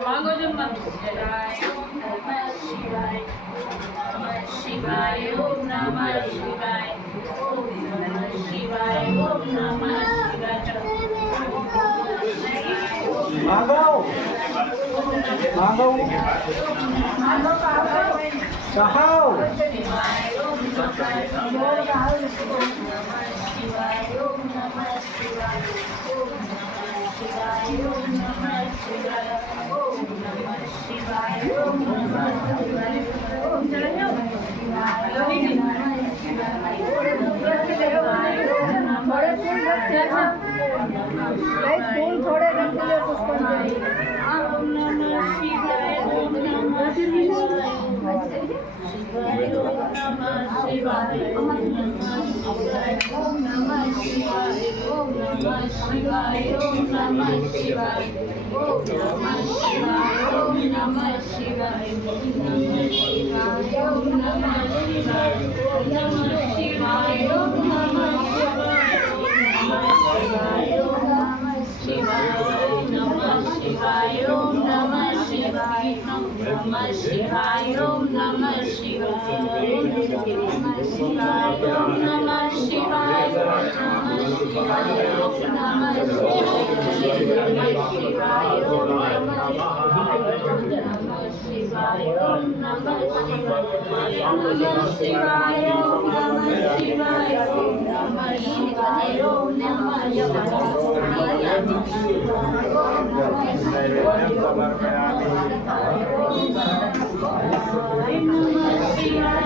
मांगो जो मत शिवाय ओम नमः शिवाय ओम नमः शिवाय ओम नमः शिवाय मांगो मांगो कहाओ फूल थोड़े रख लो उसको ओम नमः शिवाय ओम नमः शिवाय ओम नमः शिवाय ओम नमः शिवाय ओम नमः शिवाय ओम नमः शिवाय ओम नमः शिवाय ओम नमः शिवाय ओम नमः शिवाय ओम नमः शिवाय ओम नमः शिवाय ओम नमः शिवाय ओम नमः शिवाय ओम नमः शिवाय नमः शिवाय ओम नमः शिवाय नमः शिवाय ओम नमः शिवाय नमः शिवाय ओम नमः शिवाय ओम नमः शिवाय ओम नमः शिवाय ओम नमः शिवाय ओम नमः शिवाय ओम नमः शिवाय